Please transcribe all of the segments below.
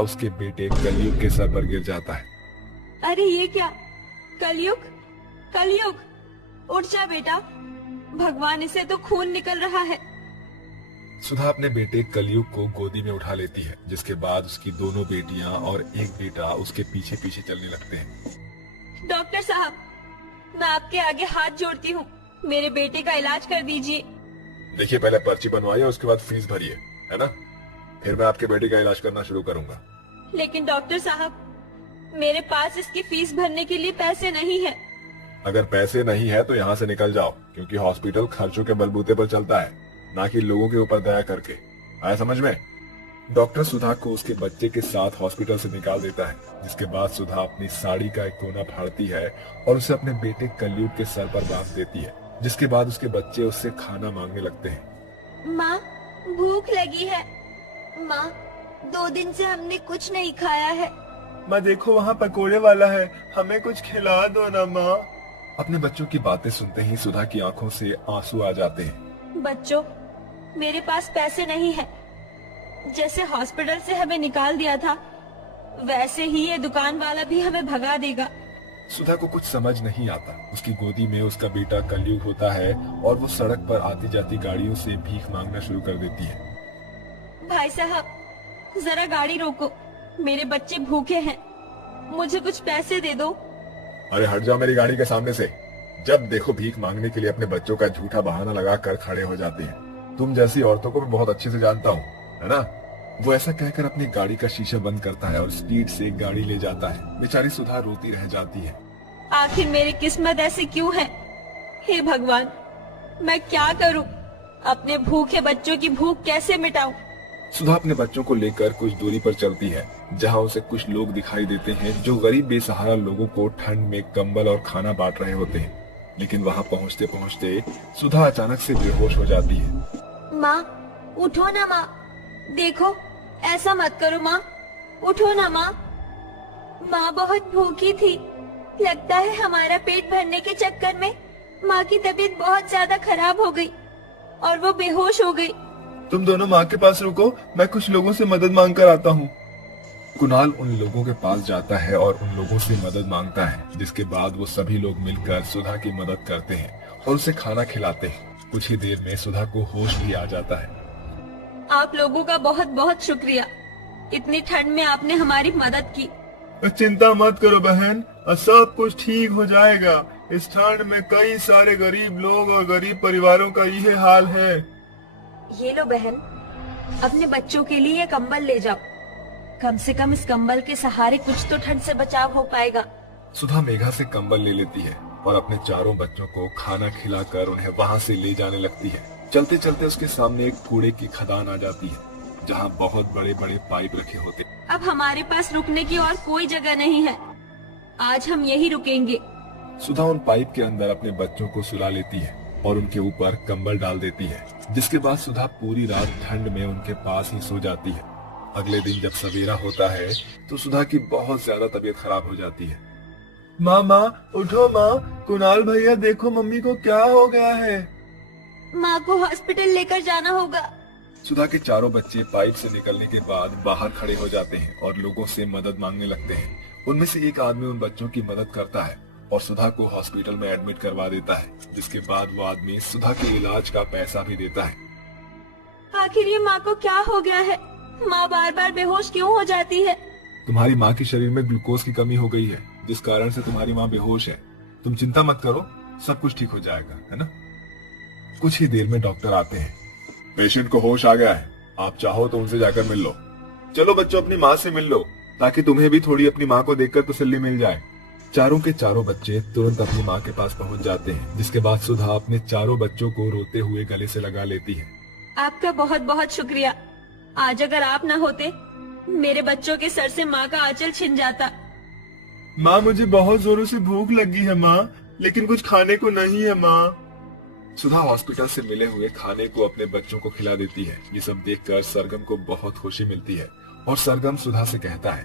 उसके बेटे कलयुग के सर पर गिर जाता है। अरे ये क्या? कलयुग, कलयुग, उठ जा बेटा। भगवान, इसे तो खून निकल रहा है। सुधा अपने बेटे कलयुग को गोदी में उठा लेती है, जिसके बाद उसकी दोनों बेटियां और एक बेटा उसके पीछे पीछे चलने लगते हैं। डॉक्टर साहब, मैं आपके आगे हाथ जोड़ती हूँ, मेरे बेटे का इलाज कर दीजिए। देखिए, पहले पर्ची बनवाइए, उसके बाद फीस भरिए, है ना? फिर मैं आपके बेटे का इलाज करना शुरू करूंगा। लेकिन डॉक्टर साहब, मेरे पास इसकी फीस भरने के लिए पैसे नहीं है। अगर पैसे नहीं है तो यहाँ से निकल जाओ, क्योंकि हॉस्पिटल खर्चों के बलबूते पर चलता है, ना कि लोगों के ऊपर दया करके। आया समझ में? डॉक्टर सुधा को उसके बच्चे के साथ हॉस्पिटल से निकाल देता है, जिसके बाद सुधा अपनी साड़ी का एक कोना फाड़ती है और उसे अपने बेटे कलयुग के सर पर बांध देती है, जिसके बाद उसके बच्चे उससे खाना मांगने लगते हैं। माँ, भूख लगी है। माँ, 2 दिन से हमने कुछ नहीं खाया है। माँ देखो, वहाँ पकोड़े वाला है, हमें कुछ खिला दो ना माँ। अपने बच्चों की बातें सुनते ही सुधा की आंखों से आंसू आ जाते हैं। बच्चों, मेरे पास पैसे नहीं है। जैसे हॉस्पिटल से हमें निकाल दिया था, वैसे ही ये दुकान वाला भी हमें भगा देगा। सुधा को कुछ समझ नहीं आता। उसकी गोदी में उसका बेटा कलयुग होता है और वो सड़क पर आती जाती गाड़ियों से भीख मांगना शुरू कर देती है। भाई साहब, जरा गाड़ी रोको, मेरे बच्चे भूखे हैं, मुझे कुछ पैसे दे दो। अरे हट जाओ मेरी गाड़ी के सामने से। जब देखो भीख मांगने के लिए अपने बच्चों का झूठा बहाना लगा कर खड़े हो जाते हैं। तुम जैसी औरतों को मैं बहुत अच्छे से जानता हूँ, है ना? वो ऐसा कहकर अपनी गाड़ी का शीशा बंद करता है और स्पीड से गाड़ी ले जाता है। बेचारी सुधा रोती रह जाती है। आखिर मेरी किस्मत ऐसी क्यों है? हे भगवान, मैं क्या करूं? अपने भूखे बच्चों की भूख कैसे मिटाऊं? सुधा अपने बच्चों को लेकर कुछ दूरी पर चलती है, जहाँ उसे कुछ लोग दिखाई देते हैं जो गरीब बेसहारा लोगों को ठंड में कंबल और खाना बांट रहे होते हैं। लेकिन वहाँ पहुँचते पहुँचते सुधा अचानक से बेहोश हो जाती है। माँ, उठो ना माँ। देखो, ऐसा मत करो माँ, उठो ना माँ। माँ बहुत भूखी थी। लगता है हमारा पेट भरने के चक्कर में माँ की तबीयत बहुत ज्यादा खराब हो गई और वो बेहोश हो गई। तुम दोनों माँ के पास रुको, मैं कुछ लोगों से मदद मांग कर आता हूँ। कुणाल उन लोगों के पास जाता है और उन लोगों से मदद मांगता है, जिसके बाद वो सभी लोग मिलकर सुधा की मदद करते हैं और उसे खाना खिलाते हैं। कुछ ही देर में सुधा को होश भी आ जाता है। आप लोगों का बहुत बहुत शुक्रिया। इतनी ठंड में आपने हमारी मदद की। चिंता मत करो बहन, सब कुछ ठीक हो जाएगा। इस ठंड में कई सारे गरीब लोग और गरीब परिवारों का यही हाल है। ये लो बहन, अपने बच्चों के लिए कंबल ले जाओ। कम से कम इस कंबल के सहारे कुछ तो ठंड से बचाव हो पाएगा। सुधा मेघा से कंबल ले लेती है और अपने चारों बच्चों को खाना खिलाकर उन्हें वहाँ से ले जाने लगती है। चलते चलते उसके सामने एक कूड़े की खदान आ जाती है, जहाँ बहुत बड़े बड़े पाइप रखे होते। अब हमारे पास रुकने की और कोई जगह नहीं है। आज हम यही रुकेंगे। सुधा उन पाइप के अंदर अपने बच्चों को सुला लेती है और उनके ऊपर कंबल डाल देती है, जिसके बाद सुधा पूरी रात ठंड में उनके पास ही सो जाती है। अगले दिन जब सवेरा होता है तो सुधा की बहुत ज्यादा तबीयत खराब हो जाती है। माँ उठो माँ, कुणाल भैया देखो मम्मी को क्या हो गया है। माँ को हॉस्पिटल लेकर जाना होगा। सुधा के चारों बच्चे पाइप से निकलने के बाद बाहर खड़े हो जाते हैं और लोगों से मदद मांगने लगते हैं। उनमें से एक आदमी उन बच्चों की मदद करता है और सुधा को हॉस्पिटल में एडमिट करवा देता है, जिसके बाद वो आदमी सुधा के इलाज का पैसा भी देता है। आखिर ये माँ को क्या हो गया है? माँ बार बार बेहोश क्यों हो जाती है? तुम्हारी माँ के शरीर में ग्लूकोज की कमी हो गई है, जिस कारण से तुम्हारी माँ बेहोश है। तुम चिंता मत करो, सब कुछ ठीक हो जाएगा, है ना? कुछ ही देर में डॉक्टर आते हैं। पेशेंट को होश आ गया है, आप चाहो तो उनसे जाकर मिल लो। चलो बच्चों, अपनी माँ से मिल लो, ताकि तुम्हें भी थोड़ी अपनी माँ को देखकर तसल्ली मिल जाए। चारों के चारों बच्चे तुरंत अपनी माँ के पास पहुँच जाते हैं, जिसके बाद सुधा अपने चारों बच्चों को रोते हुए गले से लगा लेती है। आपका बहुत बहुत शुक्रिया। आज अगर आप न होते, मेरे बच्चों के सर से माँ का आंचल छिन जाता। माँ मुझे बहुत जोरों से भूख लगी है माँ, लेकिन कुछ खाने को नहीं है माँ। सुधा हॉस्पिटल से मिले हुए खाने को अपने बच्चों को खिला देती है। ये सब देखकर सरगम को बहुत खुशी मिलती है और सरगम सुधा से कहता है,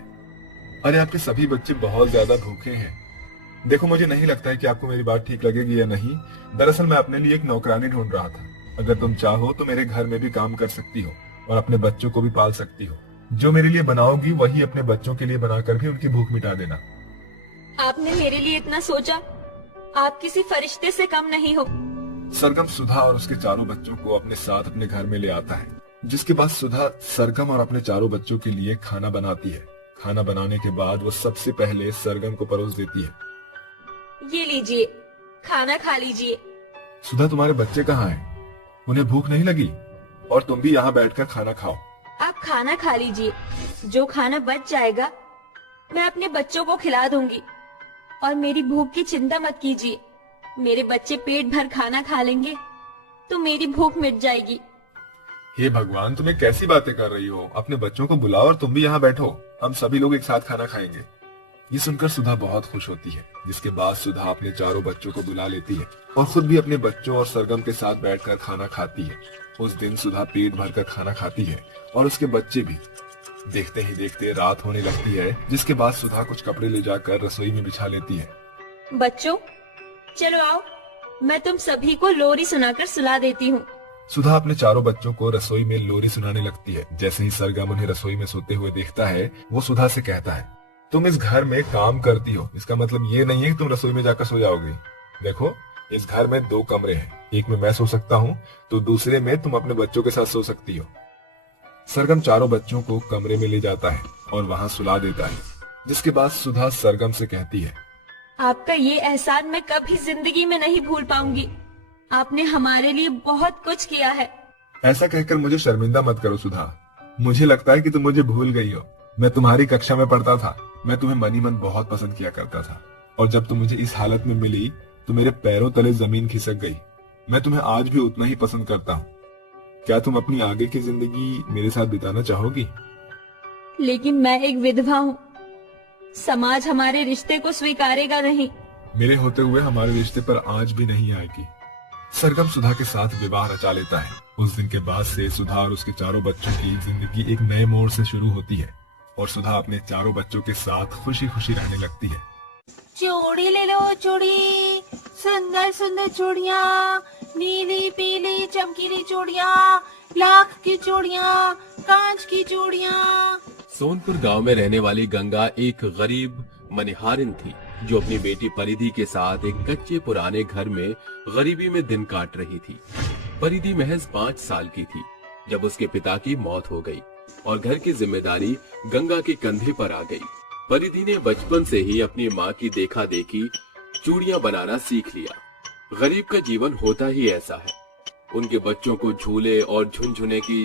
अरे आपके सभी बच्चे बहुत ज्यादा भूखे हैं। देखो, मुझे नहीं लगता है कि आपको मेरी बात ठीक लगेगी या नहीं। दरअसल मैं अपने लिए एक नौकरानी ढूंढ रहा था। अगर तुम चाहो तो मेरे घर में भी काम कर सकती हो और अपने बच्चों को भी पाल सकती हो। जो मेरे लिए बनाओगी वही अपने बच्चों के लिए बनाकर भी उनकी भूख मिटा देना। आपने मेरे लिए इतना सोचा, आप किसी फरिश्ते से कम नहीं हो। सरगम सुधा और उसके चारों बच्चों को अपने साथ अपने घर में ले आता है, जिसके बाद सुधा सरगम और अपने चारों बच्चों के लिए खाना बनाती है। खाना बनाने के बाद वो सबसे पहले सरगम को परोस देती है। ये लीजिए, खाना खा लीजिए। सुधा, तुम्हारे बच्चे कहाँ हैं? उन्हें भूख नहीं लगी? और तुम भी यहाँ बैठकर खाना खाओ। आप खाना खा लीजिए, जो खाना बच जाएगा मैं अपने बच्चों को खिला दूंगी। और मेरी भूख की चिंता मत कीजिए, मेरे बच्चे पेट भर खाना खा लेंगे तो मेरी भूख मिट जाएगी। हे भगवान, तुम्हें कैसी बातें कर रही हो? अपने बच्चों को बुलाओ और तुम भी यहाँ बैठो, हम सभी लोग एक साथ खाना खाएंगे। ये सुनकर सुधा बहुत खुश होती है, जिसके बाद सुधा अपने चारों बच्चों को बुला लेती है और खुद भी अपने बच्चों और सरगम के साथ बैठकर खाना खाती है। उस दिन सुधा पेट भरकर खाना खाती है और उसके बच्चे भी। देखते ही देखते रात होने लगती है, जिसके बाद सुधा कुछ कपड़े ले जाकर रसोई में बिछा लेती है। बच्चों, चलो आओ, मैं तुम सभी को लोरी सुनाकर सुला देती हूँ। सुधा अपने चारों बच्चों को रसोई में लोरी सुनाने लगती है। जैसे ही सरगम उन्हें रसोई में सोते हुए देखता है, वो सुधा से कहता है, तुम इस घर में काम करती हो, इसका मतलब ये नहीं है कि तुम रसोई में जाकर सो जाओगी। देखो, इस घर में 2 कमरे हैं, एक में मैं सो सकता हूँ तो दूसरे में तुम अपने बच्चों के साथ सो सकती हो। सरगम चारों बच्चों को कमरे में ले जाता है और वहाँ सुला देता है, जिसके बाद सुधा सरगम से कहती है, आपका ये एहसान मैं कभी जिंदगी में नहीं भूल पाऊंगी। आपने हमारे लिए बहुत कुछ किया है। ऐसा कहकर मुझे शर्मिंदा मत करो सुधा, मुझे लगता है कि तुम मुझे भूल गई हो। मैं तुम्हारी कक्षा में पढ़ता था, मैं तुम्हें मनी मन बहुत पसंद किया करता था, और जब तुम मुझे इस हालत में मिली तो मेरे पैरों तले जमीन खिसक गई। मैं तुम्हें आज भी उतना ही पसंद करता हूँ। क्या तुम अपनी आगे की जिंदगी मेरे साथ बिताना चाहोगी? लेकिन मैं एक विधवा हूँ, समाज हमारे रिश्ते को स्वीकारेगा नहीं। मेरे होते हुए हमारे रिश्ते पर आज भी नहीं आएगी। सरगम सुधा के साथ विवाह रचा लेता है। उस दिन के बाद से सुधा और उसके चारों बच्चों की जिंदगी एक नए मोड़ से शुरू होती है और सुधा अपने चारों बच्चों के साथ खुशी खुशी रहने लगती है। चूड़ी ले लो चूड़ी, सुंदर सुंदर चूड़ियाँ, नीली पीली चमकीली चूड़ियाँ, लाख की चूड़ियाँ, कांच की चूड़ियाँ। सोनपुर गांव में रहने वाली गंगा एक गरीब मनिहारिन थी, जो अपनी बेटी परिधि के साथ एक कच्चे पुराने घर में गरीबी में दिन काट रही थी। परिधि महज 5 साल की थी जब उसके पिता की मौत हो गई और घर की जिम्मेदारी गंगा के कंधे पर आ गई। परिधि ने बचपन से ही अपनी माँ की देखा देखी चूड़ियां बनाना सीख लिया। गरीब का जीवन होता ही ऐसा है, उनके बच्चों को झूले और झुनझुने की